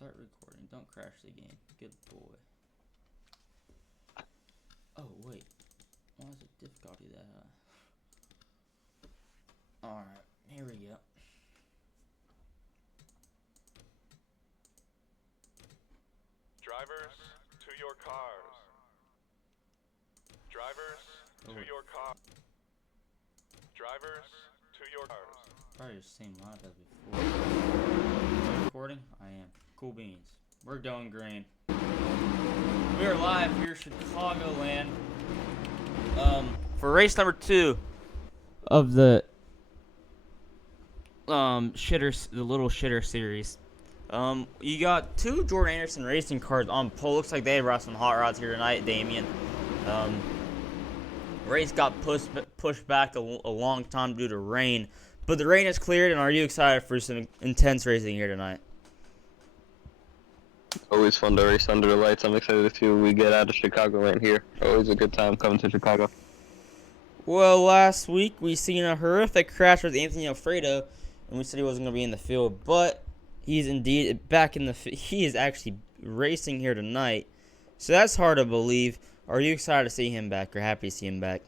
Start recording. Don't crash the game. Good boy. Oh, wait. Why is the difficulty that high? Alright, here we go. Drivers, to your cars. Drivers, to your car. Drivers, to your cars. Probably the same lineup as before. Am I recording? I am. Cool beans. We're going green. We are live here, Chicagoland. For race number 2 of the the little shitter series. You got 2 Jordan Anderson racing cars on pole. Looks like they brought some hot rods here tonight, Damien. Race got pushed back a long time due to rain, but the rain has cleared. And are you excited for some intense racing here tonight? Always fun to race under the lights. I'm excited to see what we get out of Chicagoland here. Always a good time coming to Chicago. Well, last week we seen a horrific crash with Anthony Alfredo, and we said he wasn't going to be in the field, but he's indeed back in the he is actually racing here tonight. So that's hard to believe. Are you excited to see him back, or happy to see him back?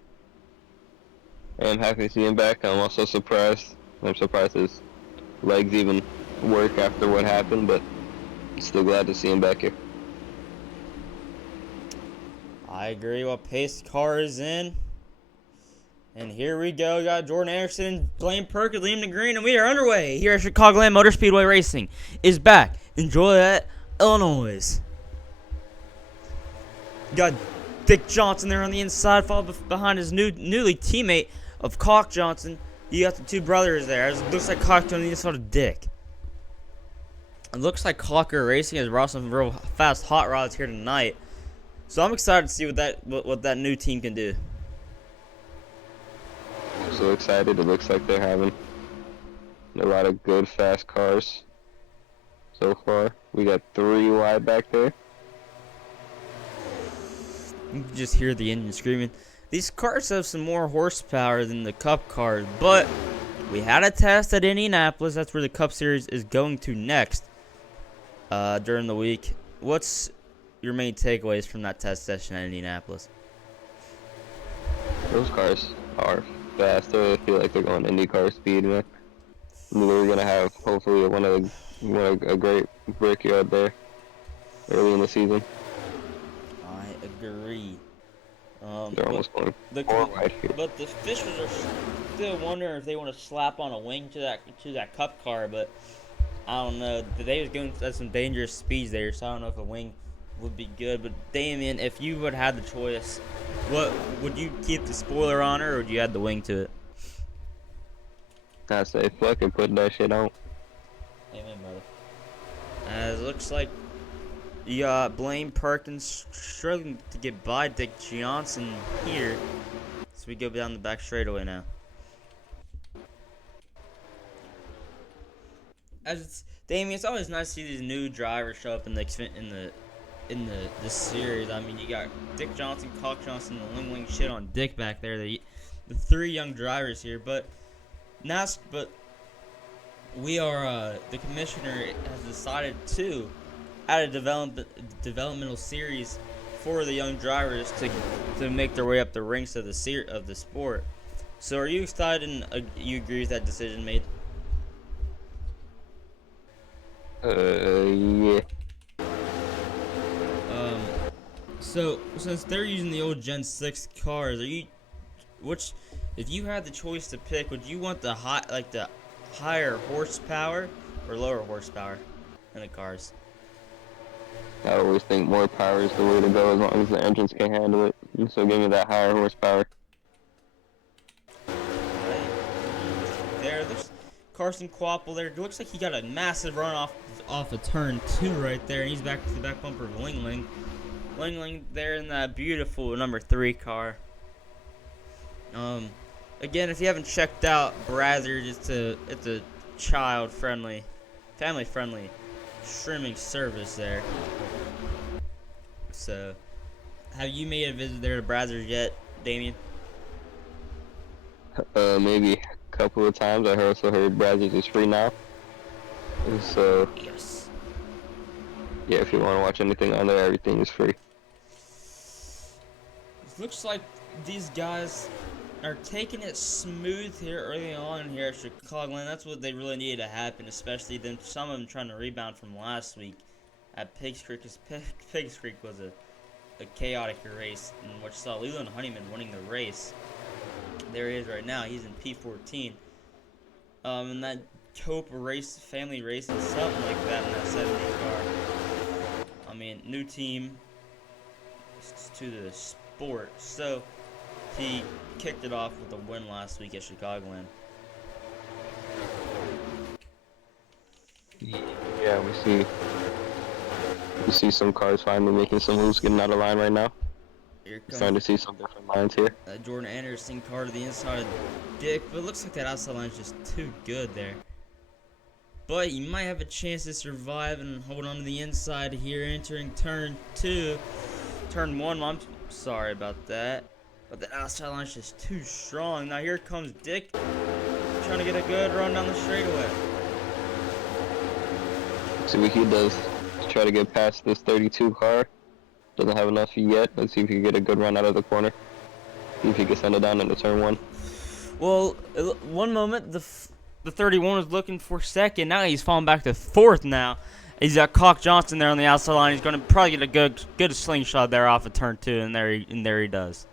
I'm happy to see him back. I'm also surprised. I'm surprised his legs even work after what happened, but still glad to see him back here. I agree. Well, pace car is in. And here we go. We got Jordan Anderson, Blaine Perkins, Liam Green, and we are underway here at Chicagoland Motor Speedway Racing is back in Joliet, Illinois. Got Dick Johnson there on the inside, followed behind his newly teammate of Cock Johnson. You got the 2 brothers there. It looks like Cock on the inside of Dick. It looks like Cocker Racing has brought some real fast hot rods here tonight. So I'm excited to see what that new team can do. I'm so excited. It looks like they're having a lot of good fast cars so far. We got 3 wide back there. You can just hear the engine screaming. These cars have some more horsepower than the Cup cars, but we had a test at Indianapolis. That's where the Cup Series is going to next during the week. What's your main takeaways from that test session at Indianapolis? Those cars are faster. I feel like they're going IndyCar speed, man. We're gonna have hopefully a great brickyard there early in the season. I agree. They're almost going 4 wide here. But the officials are still wondering if they want to slap on a wing to that Cup car, but I don't know. They was going at some dangerous speeds there, so I don't know if a wing would be good. But Damien, if you would have the choice, what would you keep the spoiler on her, or would you add the wing to it? I say fucking put that shit on. Amen, brother. As it looks like you got Blaine Perkins struggling to get by Dick Johnson here. So we go down the back straightaway now. Damien, it's always nice to see these new drivers show up in the series. I mean, you got Dick Johnson, Cock Johnson, and Ling shit on Dick back there. The 3 young drivers here, but we are the commissioner has decided to add a developmental series for the young drivers to make their way up the ranks of the sport. So, are you excited and you agree with that decision made? Yeah. So since they're using the old Gen 6 cars, if you had the choice to pick, would you want the higher horsepower or lower horsepower in the cars? I always think more power is the way to go as long as the engines can handle it. And so give me that higher horsepower. There's Carson Quapple there. It looks like he got a massive run off of turn 2 right there, and he's back to the back bumper of Ling Ling there in that beautiful number 3 car. Again, if you haven't checked out Brazzers, it's a child-friendly, family-friendly streaming service there. So, have you made a visit there to Brazzers yet, Damien? Maybe a couple of times. I also heard Brazzers is free now. So Yes. yeah, if you want to watch anything on there, everything is free. It looks like these guys are taking it smooth here early on here at Chicagoland. That's what they really needed to happen, especially them. Some of them trying to rebound from last week at Pigs Creek. Because Pigs Creek was a chaotic race in which saw Leland Honeyman winning the race. There he is right now. He's in P14. And that Cope race, family racing, something like that in that 70 car. I mean, new team to the sport. So he kicked it off with a win last week at Chicagoland. Yeah, we see some cars finally making some moves, getting out of line right now. Here Starting to comes see some different lines here. Jordan Anderson car to the inside of Dick, but it looks like that outside line is just too good there. But you might have a chance to survive and hold on to the inside here, entering turn 2. Turn 1, I'm sorry about that. But the outside line is just too strong. Now here comes Dick, trying to get a good run down the straightaway. See what he does. Try to get past this 32 car. Doesn't have enough yet. Let's see if he can get a good run out of the corner. See if he can send it down into turn 1. Well, one moment the 31 was looking for second. Now he's falling back to fourth now. He's got Cock Johnson there on the outside line. He's going to probably get a good slingshot there off of turn 2, and there he does.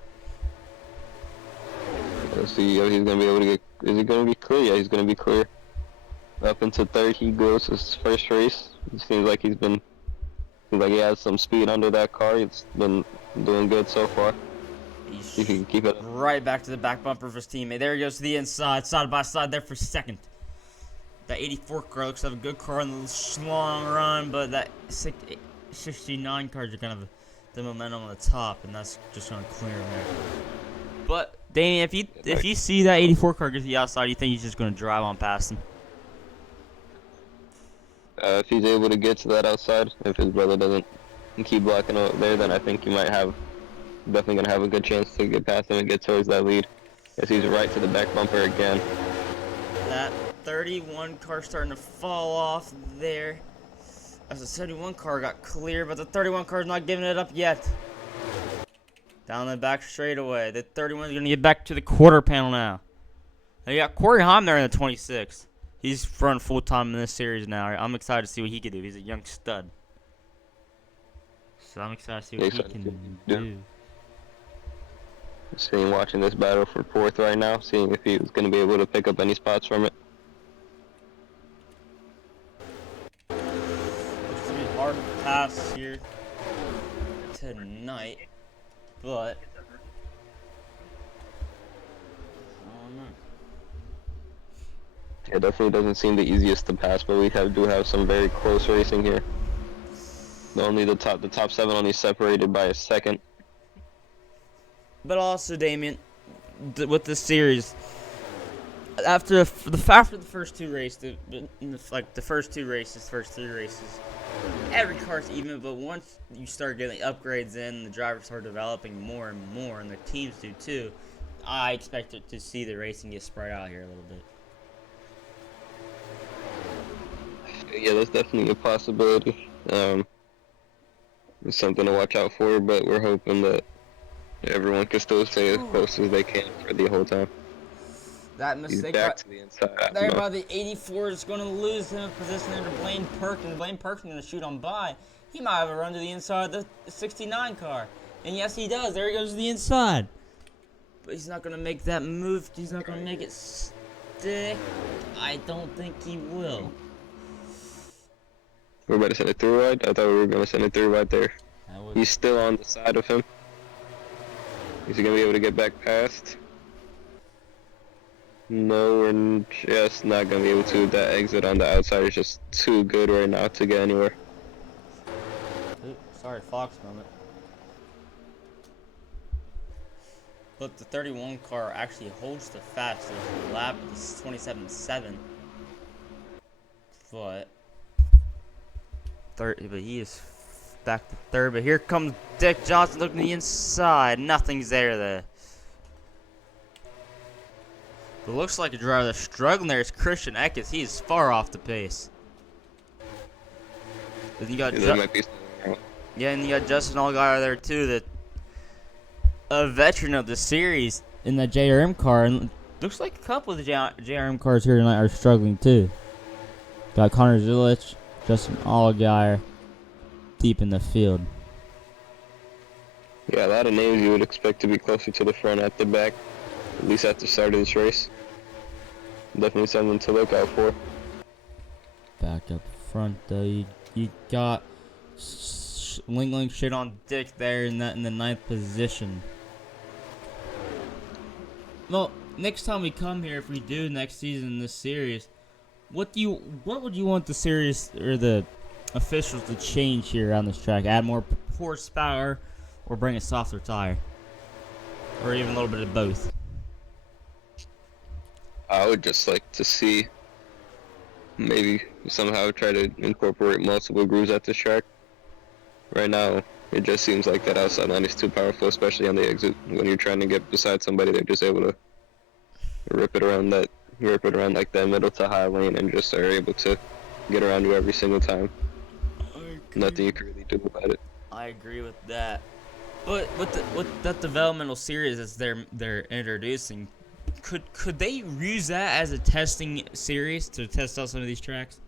Let's see if he's going to be able to get... Is he going to be clear? Yeah, he's going to be clear. Up into third, he goes his first race. It seems like he has some speed under that car. It's been doing good so far. See if he can keep it up. Right back to the back bumper of his teammate. There he goes to the inside, side by side there for second. That 84 car looks like a good car in the long run, but that 69 cars are kind of the momentum on the top, and that's just going to clear him there. But Damien, if you see that 84 car get to the outside, you think he's just going to drive on past him? If he's able to get to that outside, if his brother doesn't keep blocking out there, then I think he might have, definitely going to have a good chance to get past him and get towards that lead. As he's right to the back bumper again. That 31 car starting to fall off there. As the 71 car got clear, but the 31 car's not giving it up yet. Down the back straightaway. The 31 is going to get back to the quarter panel now. And you got Corey Heim there in the 26. He's running full time in this series now. I'm excited to see what he can do. He's a young stud. So I'm excited to see what he can do. Watching this battle for fourth right now, seeing if he was going to be able to pick up any spots from it. Looks to be hard to pass here tonight, but I don't know. It definitely doesn't seem the easiest to pass, but we do have some very close racing here. Only the top 7 only separated by a second. But also, Damien, with this series, after the first 2 races, the first 3 races, every car's even. But once you start getting upgrades in, the drivers start developing more and more, and their teams do too. I expect to see the racing get spread out here a little bit. Yeah, that's definitely a possibility. It's something to watch out for, but we're hoping that everyone can still stay as close as they can for the whole time. That He's mistake back to the inside. there by the 84 is going to lose him a position under Blaine Perkins. Blaine Perkins going to shoot on by. He might have a run to the inside of the 69 car. And yes, he does. There he goes to the inside. But he's not going to make that move. He's not going to make it stick. I don't think he will. We're about to send it through wide? I thought we were going to send it through right there. He's still on the side of him. Is he going to be able to get back past? No, we're just not going to be able to. That exit on the outside is just too good right now to get anywhere. Oops, sorry, Fox moment. But the 31 car actually holds the fastest lap of this 27.7. But he is back to third. But here comes Dick Johnson looking to the inside. Nothing's there. It looks like a driver that's struggling there is Christian Eckes. He is far off the pace. Then you got There might be. yeah, and you got Justin Allgaier there too, that a veteran of the series in that JRM car, and looks like a couple of the JRM cars here tonight are struggling too. Got Connor Zilich, Justin Allgaier deep in the field. Yeah, a lot of names you would expect to be closer to the front at the back, at least at the start of this race. Definitely something to look out for. Back up front though, you got Ling shit on Dick there in the ninth position. Well, next time we come here, if we do next season in this series, what would you want the series or the officials to change here on this track? Add more horsepower, or bring a softer tire, or even a little bit of both? I would just like to see maybe somehow try to incorporate multiple grooves at this track. Right now, it just seems like that outside line is too powerful, especially on the exit. When you're trying to get beside somebody, they're just able to rip it around like that middle to high lane, and just are able to get around you every single time. Nothing you can really do about it. I agree with that. But with that developmental series that they're introducing, could they use that as a testing series to test out some of these tracks?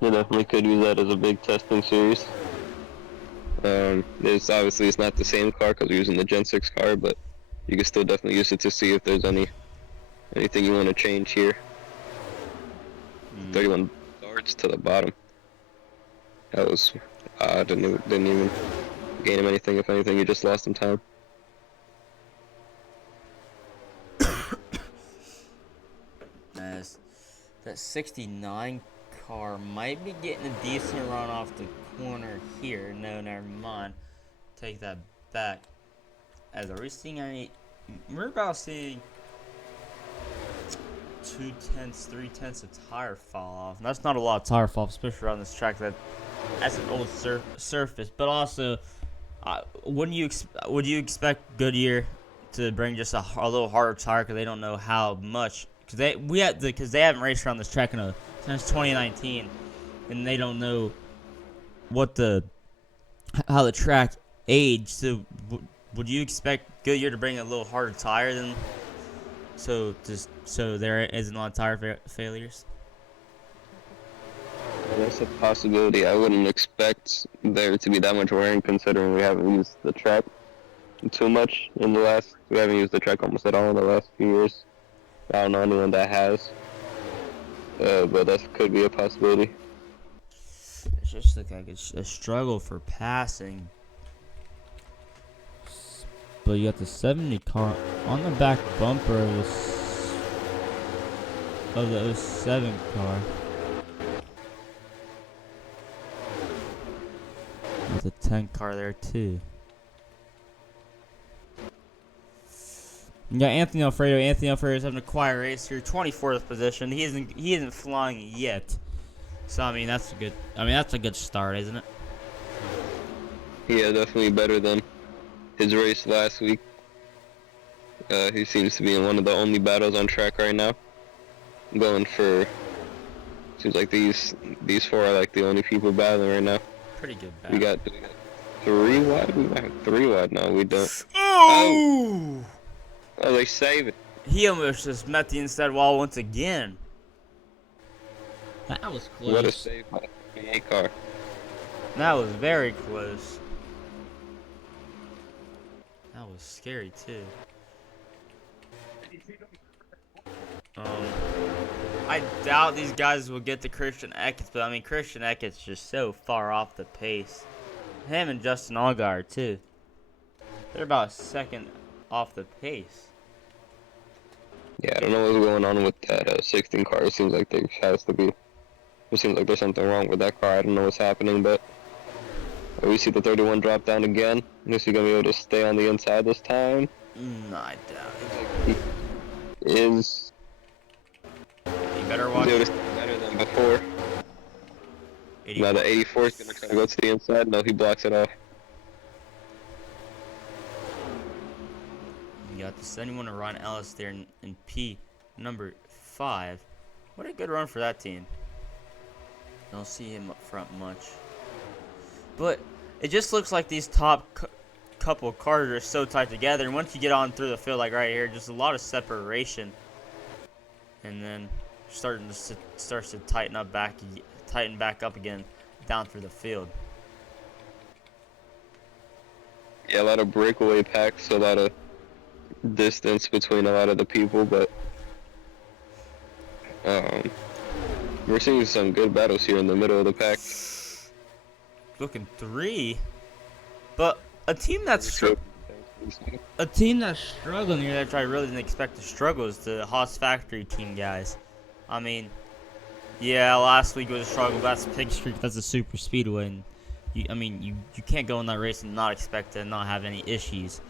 They definitely could use that as a big testing series. It's not the same car because we're using the Gen 6 car, but you can still definitely use it to see if there's anything you want to change here. 31 darts to the bottom. That was odd. Didn't even gain him anything. If anything, you just lost him time. As that 69 car might be getting a decent run off the corner here. No, never mind. Take that back. As are we seeing any? We're about seeing 2/10, 3/10 of tire fall off. And that's not a lot of tire fall off, especially around this track that's an old surface. But also, would you expect Goodyear to bring just a little harder tire because they don't know how much? Because they haven't raced around this track since 2019, and they don't know how the track aged. So would you expect Goodyear to bring a little harder tire so there isn't a lot of tire failures? That's a possibility. I wouldn't expect there to be that much wearing, considering we haven't used the track too much in the last. We haven't used the track almost at all in the last few years. I don't know anyone that has, but that could be a possibility. It just looks like it's a struggle for passing. But you got the 70 car on the back bumper of the 07 car. With a 10 car there too. You got Anthony Alfredo. Anthony Alfredo is having a quiet race here, 24th position. He isn't flying yet. So I mean that's a good start, isn't it? Yeah, definitely better than his race last week. He seems to be in one of the only battles on track right now. Seems like these four are like the only people battling right now. Pretty good battle. We got 3 wide. We might have 3 wide now. We don't. Oh! Oh, they save it. He almost just met the inside wall once again. That was close. What a save by the 8 car. That was very close. That was scary too. I doubt these guys will get to Christian Eckes, but I mean Christian Eckes just so far off the pace. Him and Justin Allgaier too. They're about a second off the pace. Yeah, I don't know what's going on with that 16 car. It seems like there has to be. It seems like there's something wrong with that car. I don't know what's happening, but we see the 31 drop down again. Is he gonna be able to stay on the inside this time? I doubt it. He is. You better watch. He's better than before. 84. Now the 84 is gonna try to go to the inside. No, he blocks it off. You got the 71 to Ron Ellis there in P number 5. What a good run for that team. Don't see him up front much. But it just looks like these top couple of cars are so tight together. And once you get on through the field, like right here, just a lot of separation. And then starts to tighten back up again down through the field. Yeah, a lot of breakaway packs, a lot of distance between a lot of the people, but we're seeing some good battles here in the middle of the pack. Looking 3, but a team that's struggling here that I really didn't expect to struggle is the Haas Factory team, guys. I mean, yeah, last week was a struggle. That's a Pig Streak. That's a super speedway, and you can't go in that race and not expect to not have any issues.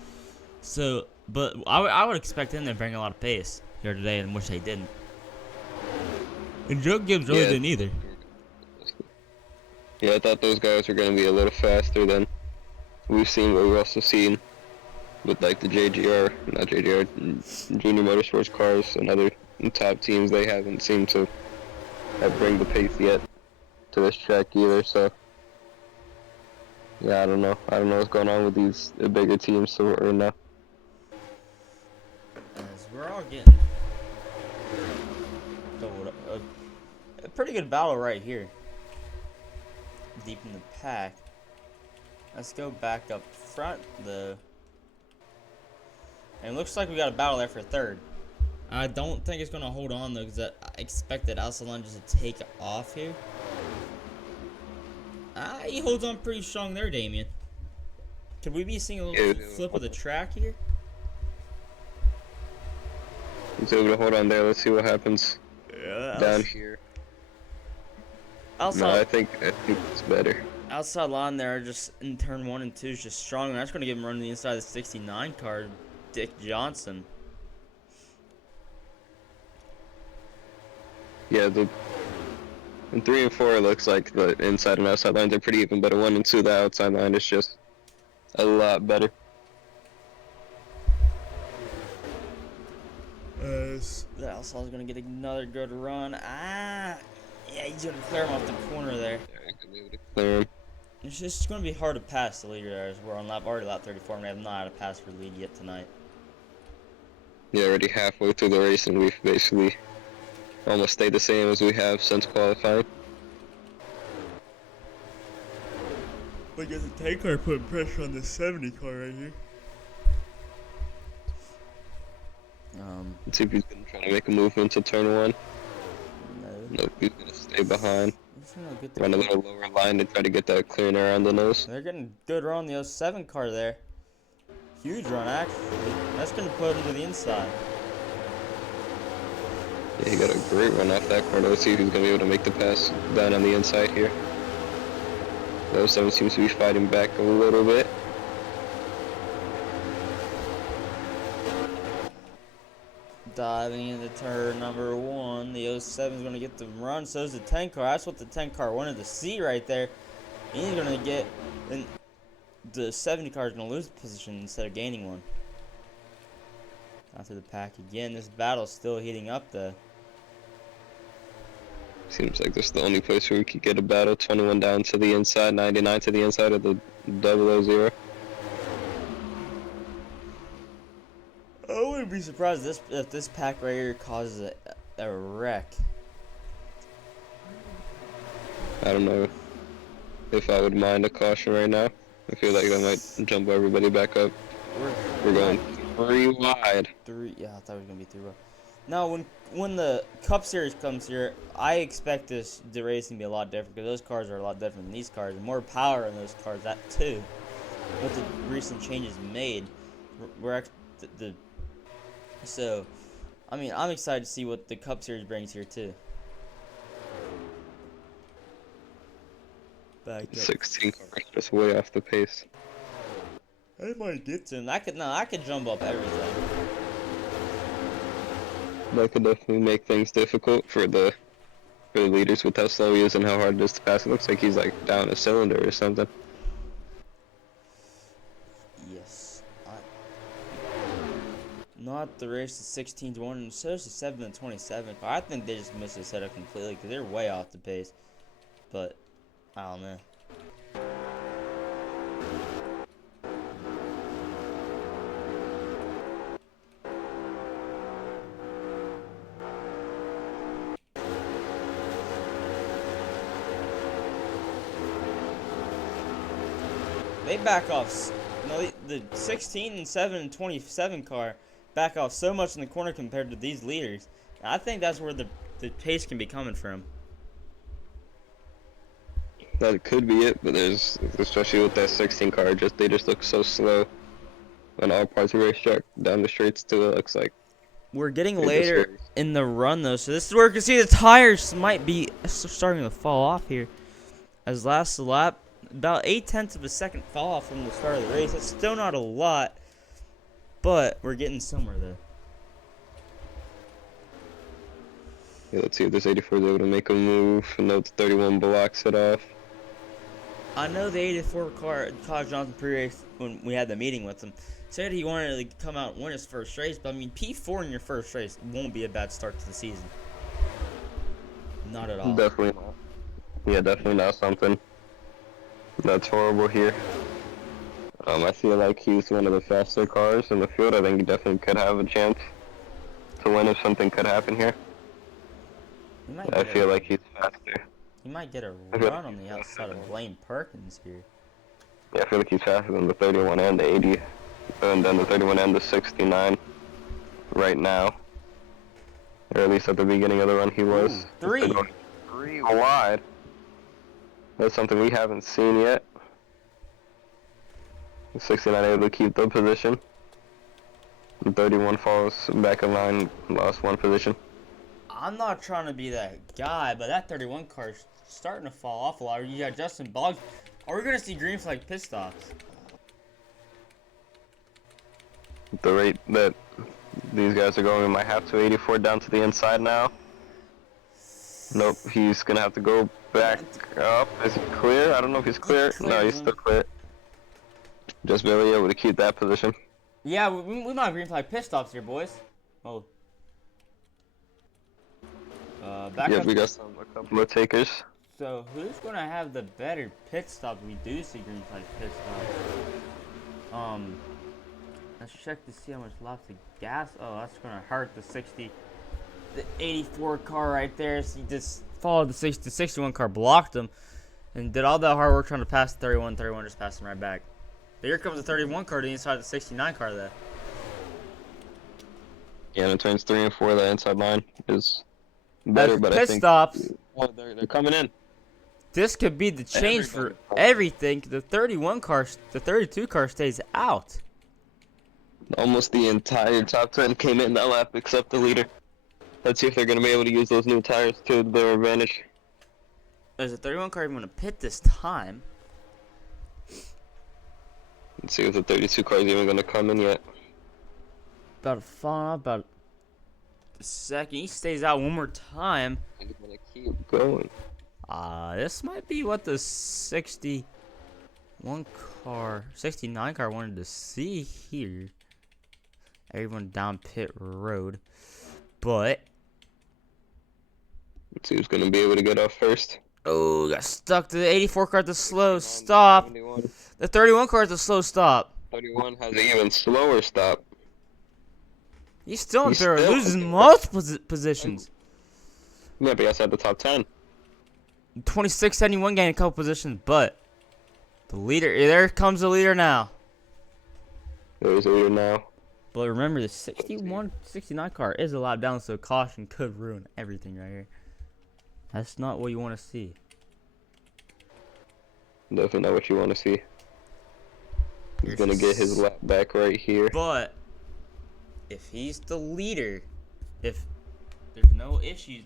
So, but I would expect them to bring a lot of pace here today, and wish they didn't. And Joe Gibbs really didn't either. Yeah, I thought those guys were going to be a little faster than we've seen, but we've also seen with like the Junior Motorsports cars and other top teams, they haven't seemed to bring the pace yet to this track either. So yeah, I don't know what's going on with these bigger teams so right now. As we're all getting a pretty good battle right here, deep in the pack. Let's go back up front though. And it looks like we got a battle there for third. I don't think it's going to hold on though, because I expected Alcalon just to take off here. He holds on pretty strong there, Damien. Could we be seeing a little flip of the track here? He's able to hold on there. Let's see what happens down here. Outside, no, I think it's better. Outside line there, just in turn 1 and 2 is just strong. That's going to give him running the inside of the 69 car, Dick Johnson. Yeah, in 3 and 4 it looks like the inside and outside lines are pretty even, but in 1 and 2 the outside line is just a lot better. The outside's going to get another good run. Yeah, he's going to clear him off the corner there. Clear him. It's just going to be hard to pass the leader there, as we're on already lap 34, and we have not had a pass for lead yet tonight. Yeah, already halfway through the race, and we've basically almost stayed the same as we have since qualifying. Look at the tank car putting pressure on the 70 car right here. Let's see if he's going to try to make a movement to turn 1. No. Nope, he's going to stay behind. Get Run a little lower line to try to get that clearing around the nose. They're getting good run on the 07 car there. Huge run, actually. That's going to put him to the inside. Yeah, he got a great run off that corner. Let's see if he's going to be able to make the pass down on the inside here. The 07 seems to be fighting back a little bit. Diving into turn number 1. The 07 is going to get the run. So is the 10 car. That's what the 10 car wanted to see right there. He's going to get... And the 70 car is going to lose position instead of gaining one. Out to the pack again. This battle's still heating up though. Seems like this is the only place where we could get a battle. 21 down to the inside, 99 to the inside of the 000. I wouldn't be surprised if this pack right here causes a wreck. I don't know if I would mind a caution right now. I feel like I might jump everybody back up. We're going 3 wide. 3, yeah, I thought it was gonna be 3 wide. Now, when the Cup Series comes here, I expect the racing to be a lot different, because those cars are a lot different than these cars. And more power in those cars, that too. What the recent changes made, so, I mean, I'm excited to see what the Cup Series brings here too. Back up. 16 cars just way off the pace. I might get to him. I could jump up everything. That could definitely make things difficult for the leaders with how slow he is and how hard it is to pass. It looks like he's like down a cylinder or something. Yes. Not the race to 16-1, and so is the 7-27 car. I think they just missed the setup completely, because they're way off the pace. but I don't know. They back off. No, the 16 and 7 and 27 car back off so much in the corner compared to these leaders. And I think that's where the pace can be coming from. That could be it, but there's, especially with that 16 car, they just look so slow on all parts of the racetrack. Down the straights too, it looks like. We're getting They just later race. in the run though, so this is where you can see the tires might be starting to fall off here. As last lap, about 0.8 of a second fall off from the start of the race. That's still not a lot, but we're getting somewhere there. Yeah, let's see if this 84 is able to make a move. And note the 31 blocks it off. I know the 84 car, Todd Johnson pre-race, when we had the meeting with him, said he wanted to come out and win his first race, but I mean, P4 in your first race won't be a bad start to the season. Not at all. Definitely not. Yeah, definitely not something that's horrible here. I feel like he's one of the faster cars in the field. I think he definitely could have a chance to win if something could happen here. I feel like he's faster. He might get a run on the outside of Blaine Perkins here. Yeah, I feel like he's faster than the 31 and the 80, and then the 31 and the 69 right now. Or at least at the beginning of the run he was. Ooh, three. Three wide. That's something we haven't seen yet. The 69 able to keep the position. The 31 falls back in line, lost one position. I'm not trying to be that guy, but that 31 car's starting to fall off a lot. You got Justin Boggs. Are we going to see green flag pit stops? The rate that these guys are going, we might have to 84 down to the inside now. Nope, he's going to have to go back up. Is he clear? I don't know if he's clear. No, he's still clear. Just barely able to keep that position. Yeah, we might have green flag pit stops here, boys. Oh. Back Yeah, up. we got a couple of takers. So, who's going to have the better pit stops? We do see green flag pit stops. Let's check to see how much laps of gas. Oh, that's going to hurt the 84 car right there. So he just followed the 61 car, blocked him, and did all that hard work trying to pass the 31. 31 just passed him right back. But here comes the 31 car to the inside of the 69 car there. Yeah, and it turns 3 and 4. The inside line is better, but I pit think stops. oh, they're coming in. This could be the change for everything. The 31 car, the 32 car stays out. Almost the entire top 10 came in that lap except the leader. Let's see if they're going to be able to use those new tires to their advantage. Is the 31 car even going to pit this time? Let's see if the 32 car is even going to come in yet. About to fall off, about a second. He stays out one more time. He's going to keep going. This might be what the 61 car, 69 car wanted to see here. Everyone down pit road. But Let's see who's going to be able to get off first. oh, got stuck to the 84 car at the slow stop. 71. The 31 car at the slow stop. 31 has an even slower stop. He's still in He's third, still- losing multiple positions. Yeah, but outside the top 10. 26-71 gained a couple positions, but the leader, there comes the leader now. There's a leader now. But remember, the 69 car is a lap down, so caution could ruin everything right here. That's not what you want to see. Definitely not what you want to see. He's going to get his lap back right here. But if he's the leader, if there's no issues,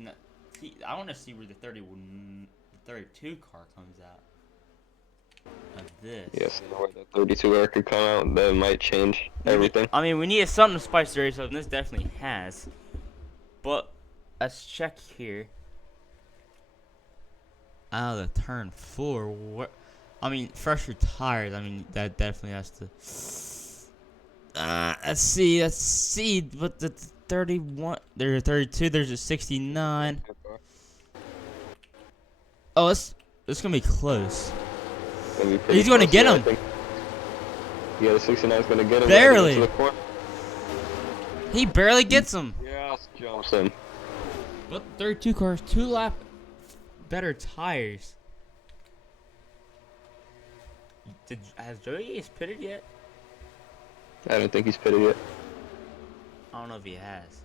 I want to see where the 32 car comes out of this. Yes, where the 32 car could come out, that might change everything. I mean, we need something to spice the race up, and this definitely has. But let's check here. Out of the turn 4, what? I mean, fresher tires. I mean, that definitely has to. Let's see. But the 31, there's a 32. There's a 69. Oh, It's gonna be close. It's gonna be pretty He's gonna close, get yeah, I him. think. Yeah, the 69 is gonna get him. Barely. Right into the corner. He barely gets him. Yes, jumps him. But 32 cars, 2 lap better tires. Has Joey Ace pitted yet? I don't think he's pitted yet. I don't know if he has.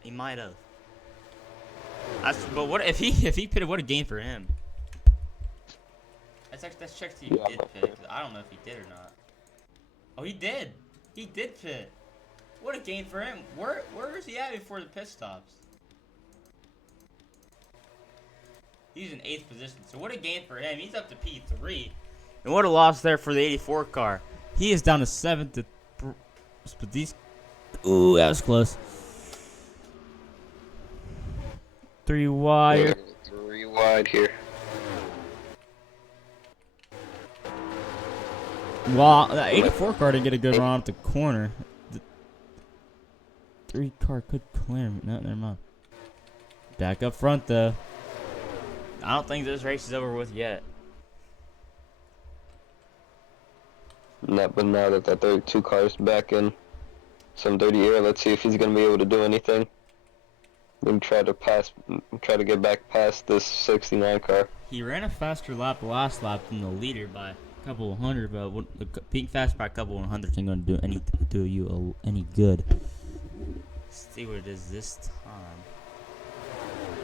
He might have. But what if he pitted? What a game for him. Let's check see if he did pit. 'Cause I don't know if he did or not. Oh, he did. He did pit. What a game for him. Where is he at before the pit stops? He's in 8th position. So what a game for him. He's up to P3. And what a loss there for the 84 car. He is down to 7th. But these. Ooh, that was close. 3 wide. Yeah, 3 wide here. Well, that 84 car didn't get a good run up the corner. The 3 car could clear him. No, never mind. Back up front, though. I don't think this race is over with yet. But now that that 32 car is back in some dirty air, let's see if he's gonna be able to do anything. And try to get back past this 69 car. He ran a faster lap last lap than the leader by a couple of hundred, but being fast by a couple of hundred ain't gonna do you any good. Let's see what it is this time.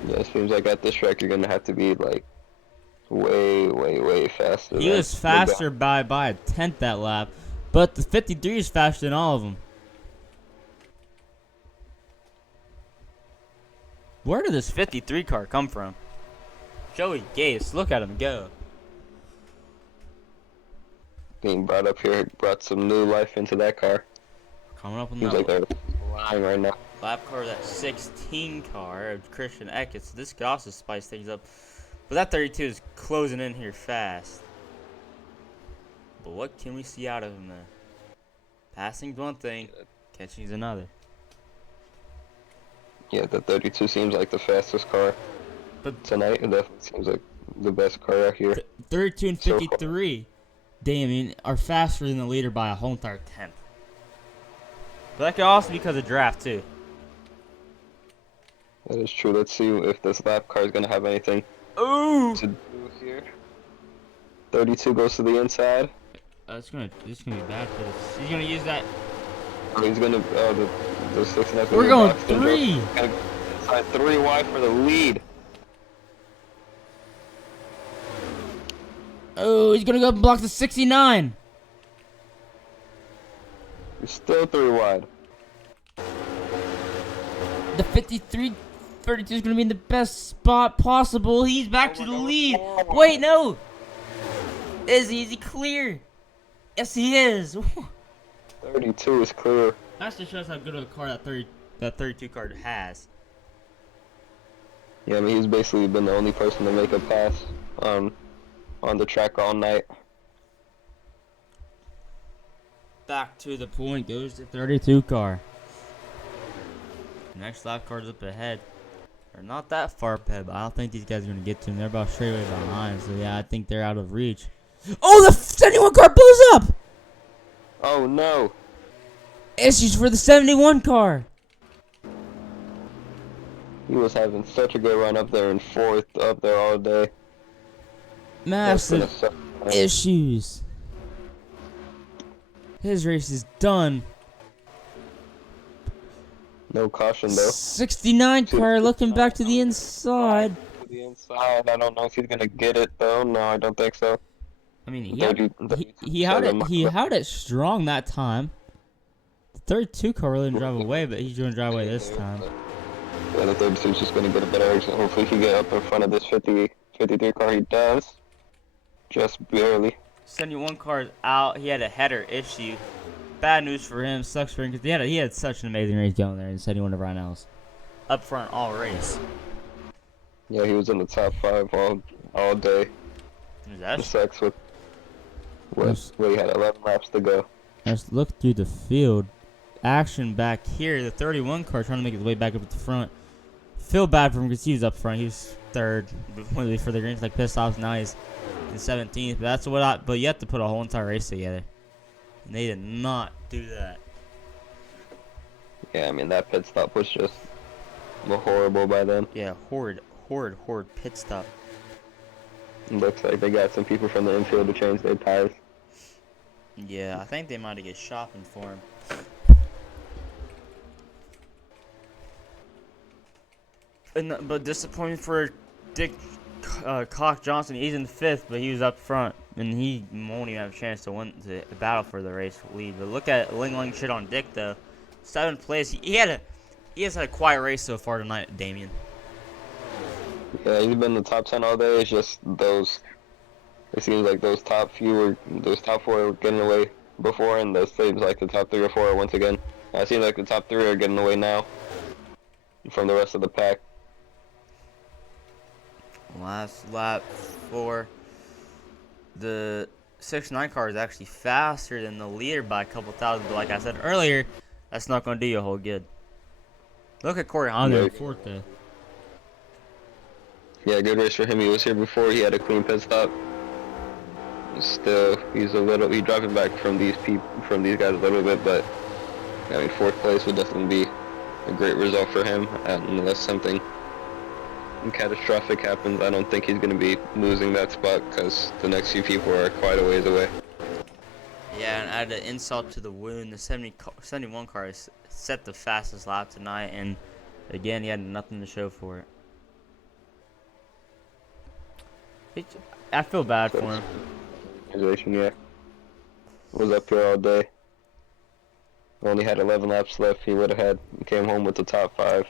Yeah, it seems like at this track you're gonna have to be like way faster. He was faster by a tenth that lap, but the 53 is faster than all of them. Where did this 53 car come from? Joey Gase, look at him go. Being brought up here brought some new life into that car. Coming up on Seems that like they're flying right now. lap car, that 16 car of Christian Eckert. So this could also spice things up. But that 32 is closing in here fast. But what can we see out of him then? Passing's one thing, catching's another. Yeah, the 32 seems like the fastest car. But Tonight, it definitely seems like the best car out here. 32 and 53, Damien, are faster than the leader by a whole entire tenth. But that could also be because of draft too. That is true. Let's see if this lap car is gonna have anything Ooh! to do here. 32 goes to the inside. This is gonna be bad for this. He's gonna use that. Oh, he's gonna. The 69. We're going 3. Inside 3 wide for the lead. Oh, he's gonna go up and block the 69. He's still 3 wide. The 53, 32 is gonna be in the best spot possible. He's back to the lead. Wait, no. Is he clear? Yes, he is. 32 is clear. That just shows how good of a car that 32 car has. Yeah, I mean, he's basically been the only person to make a pass on the track all night. Back to the point goes the 32 car. Next lap car's up ahead. They're not that far ahead, but I don't think these guys are going to get to him. They're about straightaway behind, so yeah, I think they're out of reach. Oh, the 71 car blows up! Oh no! Issues for the 71 car. He was having such a good run up there in 4th, up there all day. Massive issues. His race is done. No caution though. 69 car looking back to the inside. To the inside. I don't know if he's gonna get it though. No, I don't think so. I mean, he held it strong that time. The 32 car really didn't drive away, but he's going to drive away this time. Yeah, the 32 is just gonna get a better exit. Hopefully, he can get up in front of this 53 car. He does. Just barely. 71 car is out. He had a header issue. Bad news for him. Sucks for him because he had such an amazing race going there, and 71 everyone else up front all race. Yeah, he was in the top 5 all day. That's sucks with he had 11 laps to go. Let's look through the field. Action back here. The 31 car trying to make his way back up at the front. feel bad for him because he was up front. He was third for the Greens, like pissed off. Now he's in 17th. But that's what I. But you have to put a whole entire race together, and they did not do that. Yeah, I mean that pit stop was just horrible by them. Yeah, horrid pit stop. Looks like they got some people from the infield to change their tires. Yeah, I think they might have get shopping for him. But disappointing for Dick Cock Johnson. He's in 5th, but he was up front, and he won't even have a chance to win the battle for the race lead. But look at Ling shit on Dick though. 7th place. He has had a quiet race so far tonight, Damien. Yeah, he's been in the top 10 all day. It's just those. It seems like those top 4 were getting away before, and it seems like the top 3 or 4 are once again. It seems like the top 3 are getting away now from the rest of the pack. Last lap for the 6-9 car is actually faster than the leader by a couple thousand, but like I said earlier, that's not going to do you a whole good. Look at Corey Honda in 4th there. Yeah, good race for him. He was here before. He had a clean pit stop. Still, he's dropping back from these guys a little bit, but I mean 4th place would definitely be a great result for him, unless something catastrophic happens. I don't think he's going to be losing that spot because the next few people are quite a ways away. Yeah, and add an insult to the wound. The 71 car set the fastest lap tonight, and again, he had nothing to show for it. I feel bad for him. Yeah. Was up here all day. Only had 11 laps left. He came home with the top 5.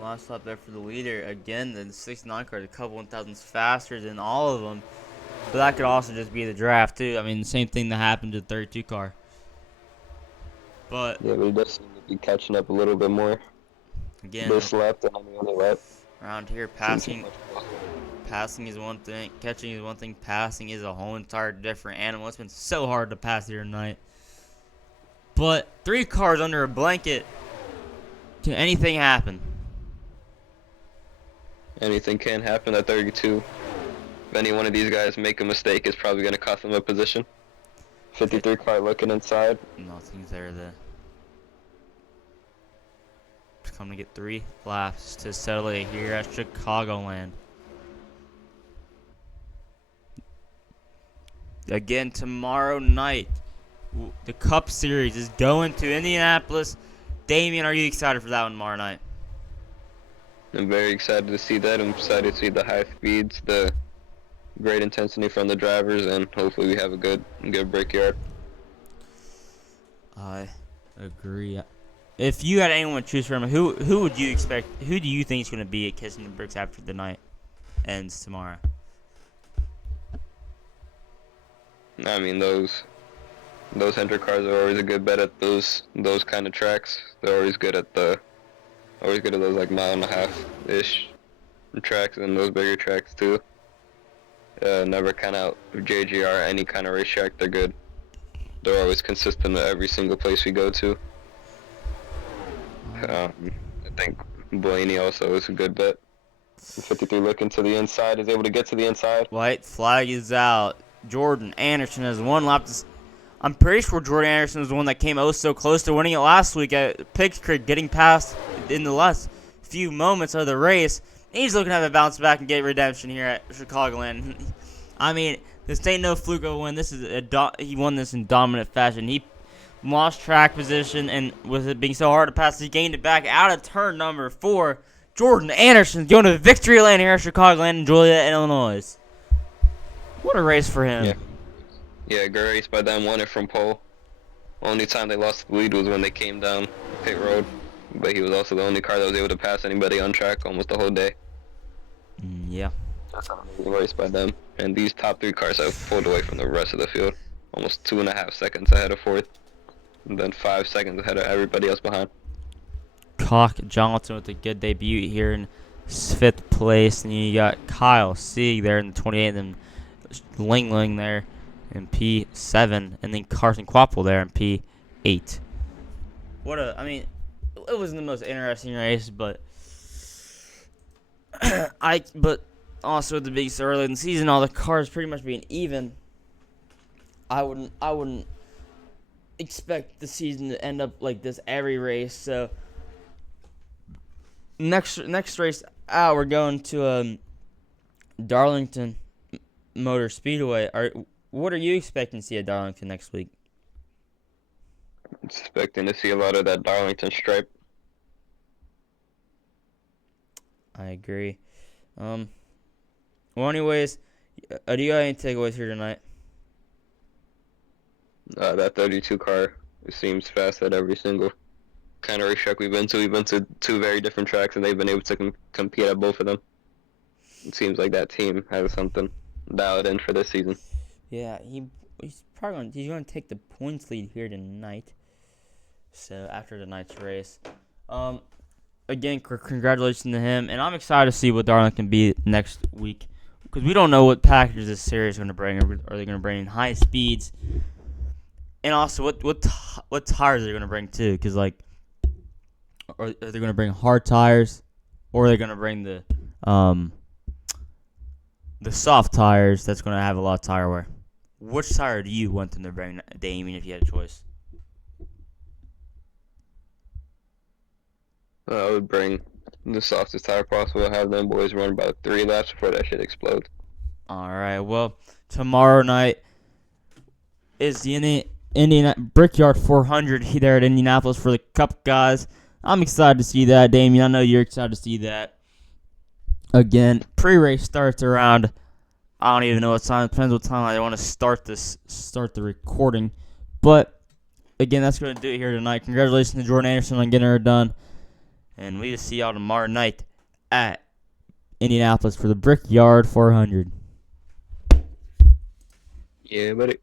Last lap there for the leader. Again, the 69 car is a couple 1,000s faster than all of them. But that could also just be the draft, too. I mean, the same thing that happened to the 32 car. But yeah, but he does seem to be catching up a little bit more. Again, this lap than on the other lap. Around here, passing is one thing, catching is one thing, passing is a whole entire different animal. It's been so hard to pass here tonight. But 3 cars under a blanket, can anything happen? Anything can happen at 32. If any one of these guys make a mistake, it's probably going to cost them a position. 53 car looking inside. Nothing's there. Just coming to get 3 laps to settle it here at Chicagoland. Again, tomorrow night, the Cup Series is going to Indianapolis. Damien, are you excited for that one tomorrow night? I'm very excited to see that. I'm excited to see the high speeds, the great intensity from the drivers, and hopefully we have a good brickyard. I agree. If you had anyone to choose from, who would you expect? Who do you think is going to be at Kissing the Bricks after the night ends tomorrow? I mean, those Hendrick cars are always a good bet at those kind of tracks. They're always good at those like 1.5-ish tracks, and those bigger tracks too. Never count out JGR, any kind of racetrack. They're good. They're always consistent at every single place we go to. I think Blaney also is a good bet. 53 looking to the inside, is able to get to the inside. White flag is out. Jordan Anderson has 1 lap. I'm pretty sure Jordan Anderson was the one that came so close to winning it last week at Pigs Creek, getting past in the last few moments of the race. He's looking to have a bounce back and get redemption here at Chicagoland. I mean, this ain't no fluke of a win. This is he won this in dominant fashion. He lost track position, and with it being so hard to pass, he gained it back out of turn number 4. Jordan Anderson's going to victory lane here at Chicagoland in Joliet, Illinois. What a race for him. Yeah, great race by them. Won it from pole. Only time they lost the lead was when they came down pit road. But he was also the only car that was able to pass anybody on track almost the whole day. Yeah. That's an amazing race by them. And these top 3 cars have pulled away from the rest of the field. Almost 2.5 seconds ahead of 4th. And then 5 seconds ahead of everybody else behind. Cock Johnson with a good debut here in 5th place. And you got Kyle Sieg there in the 28th. And Ling there in P7. And then Carson Quapple there in P8. it wasn't the most interesting race, but but also at the beginning so early in the season, all the cars pretty much being even. I wouldn't expect the season to end up like this every race. So next race out, we're going to Darlington Motor Speedway. What are you expecting to see at Darlington next week? Expecting to see a lot of that Darlington stripe. I agree. Well, anyways, do you have any takeaways here tonight? That 32 car seems fast at every single kind of racetrack we've been to. We've been to two very different tracks, and they've been able to compete at both of them. It seems like that team has something dialed in for this season. Yeah, he's probably gonna take the points lead here tonight. So after tonight's race, again, congratulations to him, and I'm excited to see what Darlington can be next week because we don't know what packages this series is going to bring. Are they going to bring in high speeds, and also what tires are they going to bring too? Because like, are they going to bring hard tires, or are they going to bring the soft tires that's going to have a lot of tire wear? Which tire do you want them to bring, Damien, if you had a choice? I would bring the softest tire possible. Have them boys run about 3 laps before that shit explodes. All right. Well, tomorrow night is the Brickyard 400 there at Indianapolis for the Cup guys. I'm excited to see that, Damien. I know you're excited to see that. Again, pre-race starts around, I don't even know what time. It depends what time I want to start the recording. But again, that's going to do it here tonight. Congratulations to Jordan Anderson on getting her done. And we will see y'all tomorrow night at Indianapolis for the Brickyard 400. Yeah, buddy.